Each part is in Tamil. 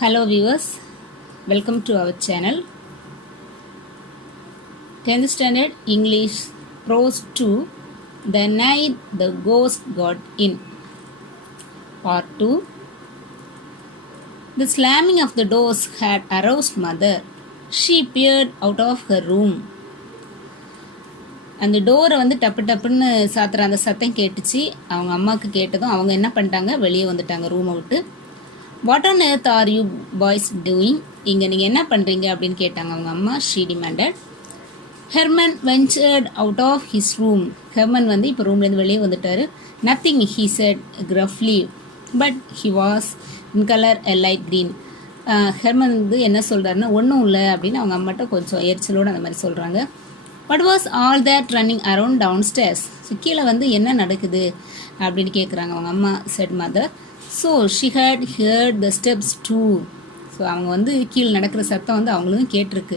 Hello viewers, welcome to our channel. 10th standard English prose 2, The Night the Ghost Got In. Part 2. The slamming of the doors had aroused mother. She peered out of her room. அந்த டோரை வந்து டப்பு டப்புன்னு சாத்துற அந்த சத்தம் கேட்டுச்சு. அவங்க அம்மாவுக்கு கேட்டதும் அவங்க என்ன பண்ணிட்டாங்க, வெளியே வந்துட்டாங்க ரூமை விட்டு. What on earth are you boys doing? இங்கே நீங்கள் என்ன பண்ணுறீங்க அப்படின்னு கேட்டாங்க அவங்க அம்மா. She demanded. Herman ventured out of his room. Herman வந்து இப்போ ரூம்லேருந்து வெளியே வந்துட்டார். Nothing he said gruffly, but he was in colour a light green. Herman வந்து என்ன சொல்கிறாருன்னா, ஒன்றும் இல்லை அப்படின்னு அவங்க அம்மாட்ட கொஞ்சம் எரிச்சலோடு அந்த மாதிரி சொல்கிறாங்க. What was all that running around down stairs? So கீழே வந்து என்ன நடக்குது அப்படின்னு கேட்குறாங்க அவங்க அம்மா. Said mother. So she had heard the steps too. So அவங்க வந்து கீழே நடக்கிற சத்தம் வந்து அவங்களும் கேட்டிருக்கு.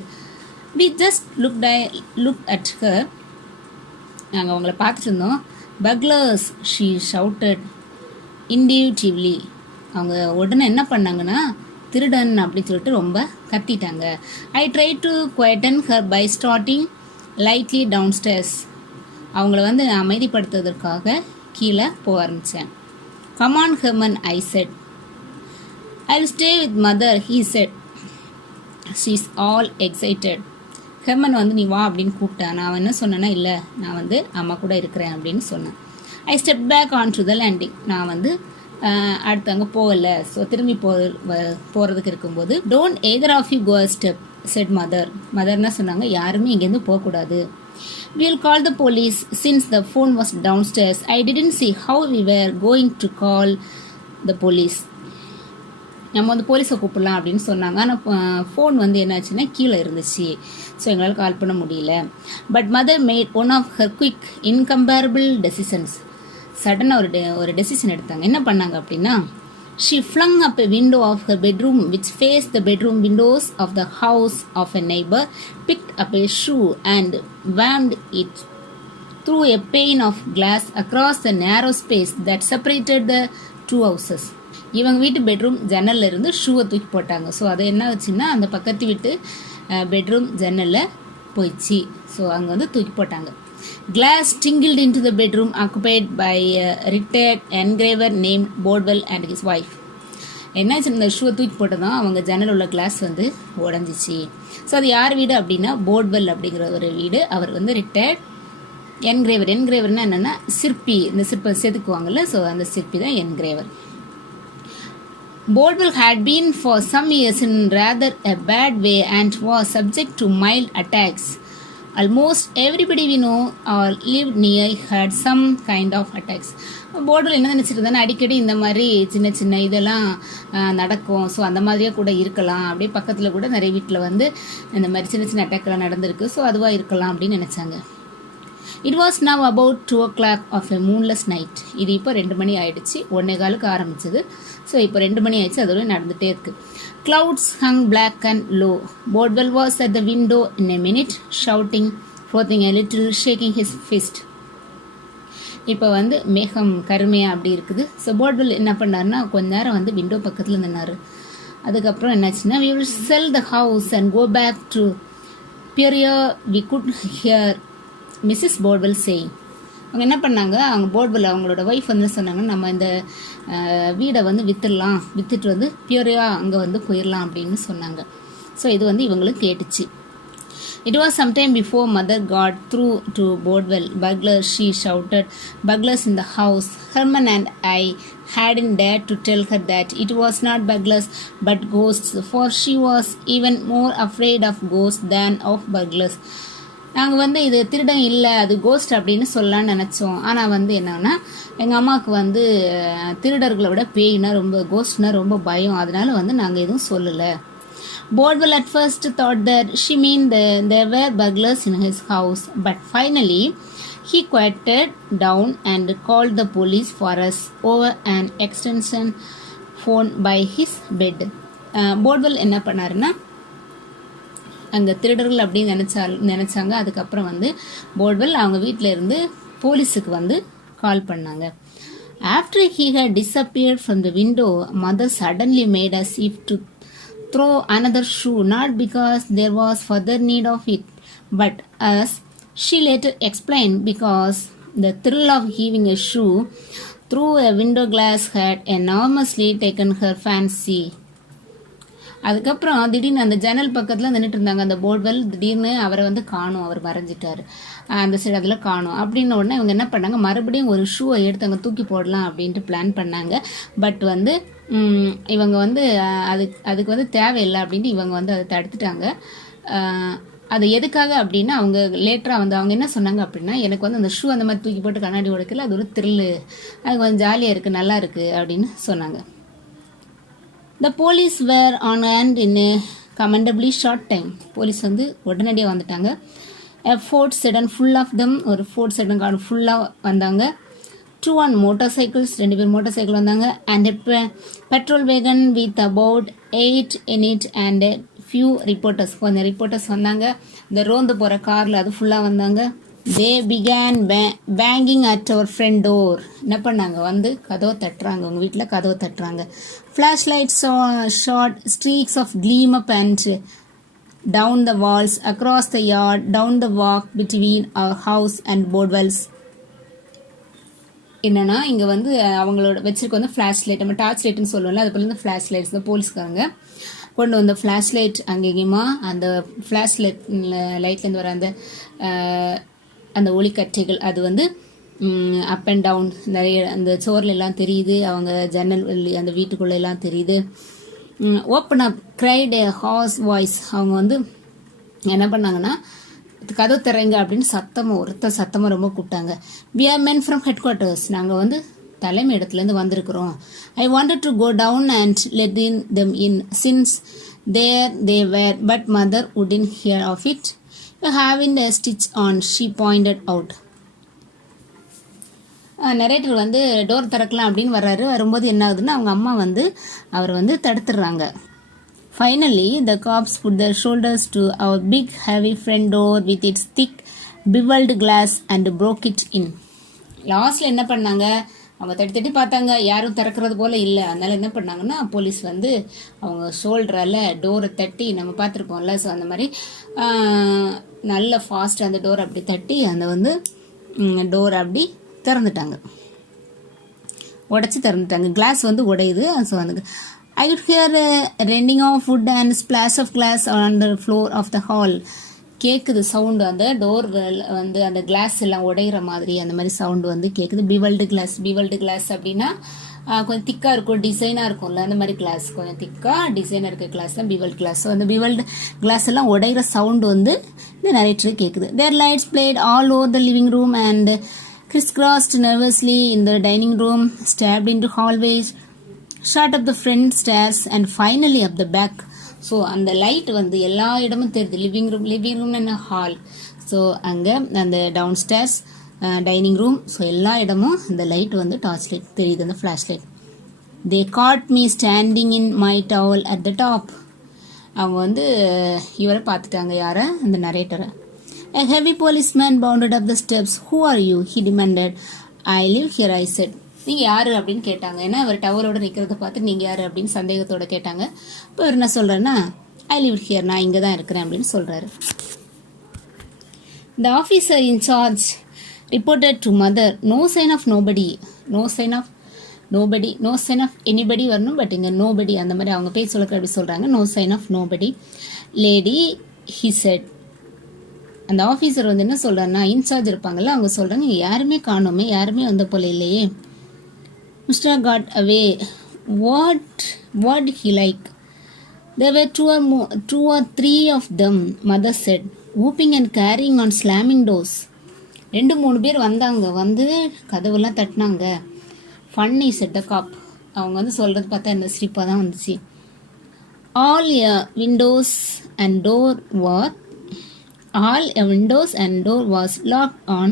We just look at her. நாங்கள் அவங்கள பார்த்துட்டு இருந்தோம். Burglars, she shouted intuitively. அவங்க உடனே என்ன பண்ணாங்கன்னா, திருடன் அப்படின்னு சொல்லிட்டு ரொம்ப கத்திட்டாங்க. I try to quieten her by starting lightly down stairs. அவங்கள வந்து அமைதிப்படுத்துவதற்காக கீழே போக ஆரம்பித்தேன். Come on Herman, I said. I will stay with mother, he said. She is all excited. Herman வந்து நீ வா அப்படின்னு கூப்பிட்டேன். நான் என்ன சொன்னேன்னா, இல்லை நான் வந்து அம்மா கூட இருக்கிறேன் அப்படின்னு சொன்னேன். I step back on to the landing. நான் வந்து அடுத்து அங்கே போகல. ஸோ திரும்பி போகிறதுக்கு இருக்கும்போது, don't either of you go a step said mother. Mother என்ன சொன்னாங்க, யாருமே இங்கேருந்து போகக்கூடாது. We'll call the police since the phone was downstairs. I didn't see how we were going to call the police. நம்ம வந்து போலீஸை கூப்பிடலாம் அப்படின்னு சொன்னாங்க. ஆனால் ஃபோன் வந்து என்னாச்சுன்னா கீழே இருந்துச்சு. ஸோ எங்களால் கால் பண்ண முடியல. But mother made one of her quick incomparable decisions. சடனாக ஒரு டெசிஷன் எடுத்தாங்க. என்ன பண்ணாங்க அப்படின்னா, she flung up a window of her bedroom which faced the bedroom windows of the house of a neighbor, picked up a shoe and whammed it through a pane of glass across the narrow space that separated the two houses. இவங்க வீட்டு பெட்ரூம் ஜன்னலில் இருந்து ஷூவை தூக்கி போட்டாங்க. ஸோ அது என்ன ஆச்சுன்னா, அந்த பக்கத்து வீட்டு பெட்ரூம் ஜன்னலில் போயிடுச்சு. ஸோ அங்கே வந்து தூக்கி போட்டாங்க. Glass tingled into the bedroom occupied by a retired engraver named Bodwell and his wife. என்னாச்சு, இந்த ஷூவை தூக்கி போட்டதான் அவங்க ஜன்னல் உள்ள கிளாஸ் வந்து உடஞ்சிச்சு. ஸோ அது யார் வீடு அப்படின்னா, போட்வெல் அப்படிங்கிற ஒரு வீடு. அவர் வந்து ரிட்டையர்ட் என்கிரேவர். என்கிரேவர்னா என்னென்னா சிற்பி. இந்த சிற்பம் செதுக்குவாங்கல்ல, ஸோ அந்த சிற்பி தான் engraver. Bodwell had been for some years in rather a bad way and was subject to mild attacks. Almost everybody we know or lived near had some kind of attacks. போர்டில் என்ன நினச்சிட்டு இருந்தாலும் அடிக்கடி இந்த மாதிரி சின்ன சின்ன இதெல்லாம் நடக்கும். ஸோ அந்த மாதிரியே கூட இருக்கலாம். அப்படியே பக்கத்தில் கூட நிறைய வீட்டில் வந்து இந்த மாதிரி சின்ன சின்ன அட்டாக்லாம் நடந்திருக்கு. ஸோ அதுவாக இருக்கலாம் அப்படின்னு நினச்சாங்க. It was now about 2 o'clock of a moonless night. இது இப்போ 2 மணி ஆயிடுச்சு. 1:15 ஆரம்பிச்சது. ஸோ இப்போ 2 மணி ஆயிடுச்சு. அதோட நடந்துகிட்டே இருக்கு. Clouds hung black and low. Bodwell was at the window in a minute, shouting, frothing a little, shaking his fist. இப்போ வந்து மேகம் கருமையாக அப்படி இருக்குது. ஸோ போட்வெல் என்ன பண்ணாருன்னா, கொஞ்ச நேரம் வந்து விண்டோ பக்கத்தில் நின்னார். அதுக்கப்புறம் என்னாச்சுன்னா, we will sell the house and go back to Peoria. We could hear Mrs. Bodwell saying. அவங்க என்ன பண்ணாங்க, அவங்க போட்வெல் அவங்களோட ஒய்ஃப் வந்து சொன்னாங்க, நம்ம இந்த வீடை வந்து விற்றுட்டு வந்து பியூரியா அங்கே வந்து போயிடலாம் அப்படின்னு சொன்னாங்க. ஸோ இது வந்து இவங்களுக்கு கேட்டுச்சு. It was sometime before mother got through to Bodwell. Burglars, she shouted. Burglars in the house. Herman and I hadn't dared to tell her that it was not burglars but ghosts, for she was even more afraid of ghosts than of burglars. நாங்கள் வந்து இது திருடன் இல்லை, அது கோஸ்ட் அப்படின்னு சொல்லலான்னு நினச்சோம். ஆனால் வந்து என்னன்னா, எங்கள் அம்மாவுக்கு வந்து திருடர்களை விட பேய்னா ரொம்ப, கோஸ்ட்னா ரொம்ப பயம். அதனால வந்து நாங்கள் எதுவும் சொல்லலை. Bodwell at first thought that she meant there were burglars in his house, but finally he quieted down and called the police for us over an extension phone by his bed. Bodwell என்ன பண்ணாருன்னா, அங்கே திருடர்கள் அப்படின்னு நினச்சாங்க. அதுக்கப்புறம் வந்து போட்வெல் அவங்க வீட்டில் இருந்து போலீஸுக்கு வந்து கால் பண்ணாங்க. After he had disappeared from the window, mother suddenly made as if to throw another shoe, not because there was further need of it, but as she later explained, because the thrill of heaving a shoe through a window glass had enormously taken her fancy. அதுக்கப்புறம் திடீர்னு அந்த ஜன்னல் பக்கத்தில் நின்றுட்டு இருந்தாங்க அந்த போர்ட்வெல். திடீர்னு அவரை வந்து காணும், அவர் மறைஞ்சிட்டார் அந்த சைடு, அதில் காணும். அப்படின்ன உடனே இவங்க என்ன பண்ணாங்க, மறுபடியும் ஒரு ஷூவை எடுத்து அங்கே தூக்கி போடலாம் அப்படின்ட்டு பிளான் பண்ணாங்க. பட் வந்து இவங்க வந்து அதுக்கு வந்து தேவையில்லை அப்படின்ட்டு இவங்க வந்து அதை தடுத்துட்டாங்க. அது எதுக்காக அப்படின்னா, அவங்க லேட்டராக வந்து அவங்க என்ன சொன்னாங்க அப்படின்னா, எனக்கு வந்து அந்த ஷூ அந்த மாதிரி தூக்கி போட்டு கண்ணாடி உடைக்கல, அது ஒரு த்ரில்லு, அது கொஞ்சம் ஜாலியாக இருக்குது, நல்லா இருக்குது அப்படின்னு சொன்னாங்க. The police were on hand in a commendably short time. Police வந்து உடனடியாக வந்துட்டாங்க. A Ford sedan full of them, ஒரு Ford sedan கார் ஃபுல்லாக வந்தாங்க. 2 on motorcycles, 2 பேர் மோட்டார் சைக்கிள் வந்தாங்க. And a petrol wagon with about 8 in it and a few reporters, கொஞ்சம் ரிப்போர்ட்டர்ஸ் வந்தாங்க. இந்த ரோந்து போகிற காரில் அது ஃபுல்லாக வந்தாங்க. They began banging at our front door. என்ன பண்ணாங்க, வந்து கதவை தட்டுறாங்க, உங்கள் வீட்டில் கதவை தட்டுறாங்க. Flashlights shot streaks of gleam up and down the walls, across the yard, down the walk between our house and Boardwell's. என்னன்னா, இங்கே வந்து அவங்களோட வச்சிருக்க வந்து ஃப்ளாஷ் லைட், நம்ம டார்ச் லைட்னு சொல்லுவோம்ல, அது போல இந்த ஃப்ளாஷ் லைட்ஸ் தான் போலீஸ்காரங்க கொண்டு வந்த ஃப்ளாஷ் லைட். அங்கேயுமா அந்த ஃப்ளாஷ் லைட்லேருந்து வர அந்த ஒளிக்கற்றைகள் அது வந்து அப் அண்ட் டவுன் நிறைய அந்த சோரில் எல்லாம் தெரியுது, அவங்க ஜன்னல் அந்த வீட்டுக்குள்ளே எல்லாம் தெரியுது. ஓப்பன் அப் கிரைட் ஏ ஹார்ஸ் வாய்ஸ். அவங்க வந்து என்ன பண்ணாங்கன்னா, கதவு திறங்க அப்படின்னு சத்தமாக ரொம்ப கூப்பிட்டாங்க. We are men from head quarters, நாங்கள் வந்து தலைமை இடத்துலேருந்து வந்திருக்கிறோம். I wanted to go down and let in them in since there they were, but mother wouldn't hear of it. You having a stitch on, she pointed out. Narrator வந்து டோர் திறக்கலாம் அப்படின்னு வர்றாரு. வரும்போது என்ன ஆகுதுன்னா, அவங்க அம்மா வந்து அவர் வந்து தடுத்துடுறாங்க. Finally, the cops put their shoulders to our big heavy front door with its thick beveled glass and broke it in. லாஸ்ட்ல என்ன பண்ணாங்க, அவங்க தட்டி பார்த்தாங்க, யாரும் திறக்கிறது போல இல்லை. அதனால என்ன பண்ணாங்கன்னா, போலீஸ் வந்து அவங்க ஷோல்டரால் டோரை தட்டி, நம்ம பார்த்துருப்போம்ல, ஸோ அந்த மாதிரி நல்ல ஃபாஸ்ட் அந்த டோரை அப்படி தட்டி அந்த வந்து டோரை அப்படி திறந்துட்டாங்க, உடைச்சி திறந்துட்டாங்க. கிளாஸ் வந்து உடையுது. ஸோ அந்த I could hear a rending of wood and splash of glass on the floor of the hall. கேட்குது சவுண்டு, அந்த டோர் வந்து அந்த கிளாஸ் எல்லாம் உடையிற மாதிரி அந்த மாதிரி சவுண்டு வந்து கேட்குது. பிவல்டு கிளாஸ் அப்படின்னா கொஞ்சம் திக்காக இருக்கும், டிசைனாக இருக்கும்ல, அந்த மாதிரி கிளாஸ் கொஞ்சம் திக்காக டிசைனாக இருக்க கிளாஸ் தான் பிவல்டு கிளாஸ். ஸோ அந்த பிவல்டு கிளாஸ் எல்லாம் உடையிற சவுண்டு வந்து இந்த நரேட்டருக்கு கேட்குது. Their lights played all over the living room and crisscrossed nervously in the dining room, stabbed into hallways, shot up the front stairs and finally up the back. So அந்த லைட் வந்து எல்லா இடமும் தெரியுது. லிவிங் ரூம் என்ன ஹால், ஸோ அங்கே அந்த downstairs, dining room, so எல்லா இடமும் இந்த லைட் வந்து டார்ச் லைட் தெரியுது, அந்த flash light. They caught me standing in my towel at the top. அவங்க வந்து இவரை பார்த்துட்டாங்க, யாரை, அந்த நரேட்டரை. A heavy policeman bounded up the steps. Who are you? He demanded. I live here, I said. நீங்கள் யார் அப்படின்னு கேட்டாங்க. ஏன்னா அவர் டவலோட நிற்கிறத பார்த்து நீங்கள் யார் அப்படின்னு சந்தேகத்தோட கேட்டாங்க. இப்போ அவர் என்ன சொல்கிறேன்னா, ஐ லிவ் ஹியர், நான் இங்கே தான் இருக்கிறேன் அப்படின்னு சொல்கிறாரு. The officer in charge reported to mother, no sign of nobody, no sign of anybody வரணும், பட் இங்கே nobody அந்த மாதிரி அவங்க பேர் சொல்லுற அப்படி சொல்கிறாங்க. no sign of nobody lady, he said. அந்த ஆஃபீஸர் வந்து என்ன சொல்கிறாருன்னா, இன்சார்ஜ் இருப்பாங்கல்ல, அவங்க சொல்கிறாங்க, இங்கே யாருமே காணோமே, யாருமே வந்த போல இல்லையே. Mr. got away. What he like? There were two or three of them, mother said, whooping and carrying on, slamming doors. 2-3 பேர் வந்தாங்க, வந்து கதவுலாம் தட்டினாங்க. Funny, said the cop. அவங்க வந்து சொல்கிறது பார்த்தா இந்த சிரிப்பாக தான் வந்துச்சு. All windows and door was locked on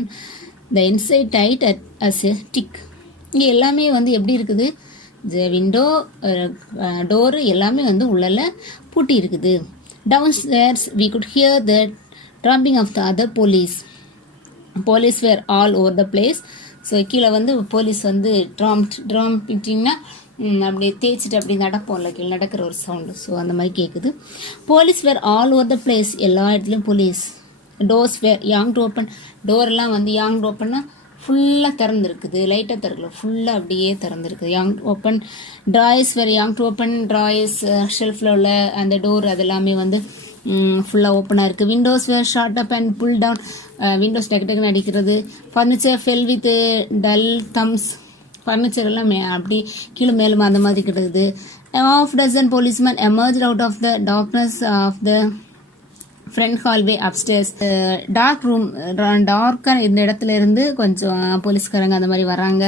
the inside tight as a tick. இங்கே எல்லாமே வந்து எப்படி இருக்குது, விண்டோ டோரு எல்லாமே வந்து உள்ளல பூட்டி இருக்குது. Downstairs we could hear the tramping of the other police were all over the place. So கீழே வந்து போலீஸ் வந்து ட்ராம்பிட்டிங்கன்னா அப்படி தேய்ச்சிட்டு அப்படி நடப்போம்ல கீழே நடக்கிற ஒரு சவுண்டு. ஸோ அந்த மாதிரி கேட்குது. Police were all over the place, எல்லா இடத்துலையும் police. Doors were yanked open, டோரெல்லாம் வந்து யாங் டு ஓப்பன்னா ஃபுல்லாக திறந்துருக்குது, லைட்டாக திறக்கல, ஃபுல்லாக அப்படியே திறந்துருக்குது. Yanked open. Drawers were yanked open, drawers ஷெல்ஃபில் உள்ள அந்த டோர் அதெல்லாமே வந்து ஃபுல்லாக ஓப்பனாக இருக்குது. Windows were shot up and pull down, windows டக்கு டக்குன்னு அடிக்கிறது. Furniture fell with dull thumps, furniture எல்லாம் அப்படி கீழே மேலும் அந்த மாதிரி கிடக்குது. Half dozen policemen emerge out of the darkness of the front hallway upstairs. Dark room, டார்க்காக இந்த இடத்துல இருந்து கொஞ்சம் போலீஸ்காரங்க அந்த மாதிரி வராங்க.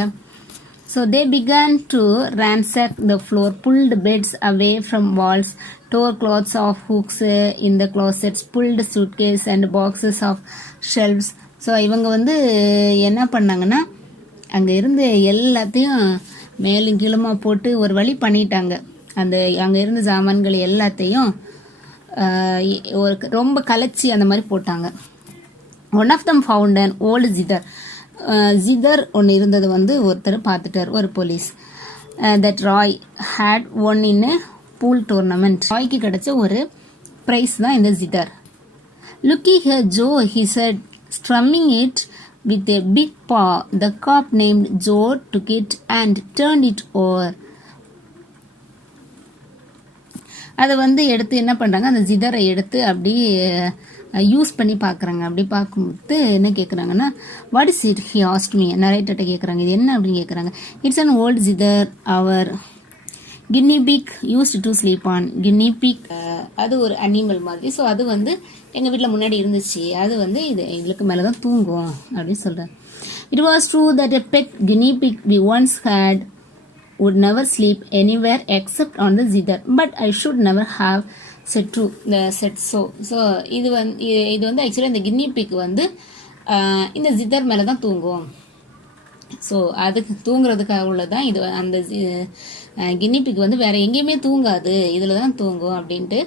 So they began to ransack the floor, pulled beds away from walls, tore clothes off hooks in the closets, pulled suitcase and boxes off shelves. So இவங்க வந்து என்ன பண்ணாங்கன்னா அங்கே இருந்து எல்லாத்தையும் மேலும் கீழுமா போட்டு ஒரு வழி பண்ணிட்டாங்க. அந்த அங்கே இருந்த சாமான்கள் எல்லாத்தையும் ஒரு ரொம்ப கலைச்சி அந்த மாதிரி போட்டாங்க. One of them found and old zither ஒன்று இருந்தது வந்து ஒருத்தர் பார்த்துட்டார், ஒரு போலீஸ். That Roy had won in pool tournament, ராய்க்கு கிடைச்ச ஒரு ப்ரைஸ் தான் இந்த zither. Looky here Joe, he said, strumming it with a big paw. The cop named Joe took it and turned it over. அதை வந்து எடுத்து என்ன பண்ணுறாங்க, அந்த ஜிதரை எடுத்து அப்படி யூஸ் பண்ணி பார்க்குறாங்க. அப்படி பார்க்கும்போது என்ன கேட்குறாங்கன்னா, what is it, he asked me, நரேட்டர்கிட்ட கேட்குறாங்க, இது என்ன அப்படின்னு கேட்குறாங்க. It's an old zither our guinea pig used to sleep on. Guinea pig அது ஒரு அனிமல் மாதிரி. ஸோ அது வந்து எங்கள் வீட்டில் முன்னாடி இருந்துச்சு, அது வந்து இதுக்கு மேலே தான் தூங்கும் அப்படின்னு சொல்கிறேன். It was true that a pet guinea pig we once had would never sleep anywhere except on the zither, but I should never have said so. So இது வந்து ஆக்சுவலாக இந்த கின்னி பிக் வந்து இந்த ஜிதர் மேலே தான் தூங்கும். ஸோ அதுக்கு தூங்குறதுக்காக உள்ளதான் இது. அந்த கின்னி பிக் வந்து வேற எங்கேயுமே தூங்காது, இதில் தான் தூங்கும் அப்படின்ட்டு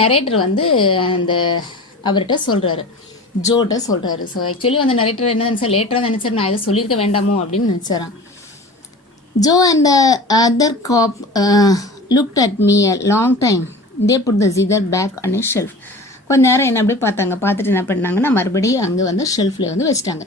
நரேட்டர் வந்து அந்த அவர்கிட்ட சொல்கிறாரு, ஜோட்ட சொல்கிறாரு. ஸோ ஆக்சுவலி அந்த நரேட்டர் என்ன நினச்சா, லேட்டராக நினச்சார் நான் இதை சொல்லியிருக்க வேண்டாமோ அப்படின்னு நினச்சாரான். Joe and the other cop looked at me a long time. They put the zither back on a shelf. கொஞ்ச நேரம் என்ன அப்படியே பார்த்தாங்க. பார்த்துட்டு என்ன பண்ணாங்கன்னா மறுபடியும் அங்கே வந்து ஷெல்ஃபில் வந்து வச்சுட்டாங்க.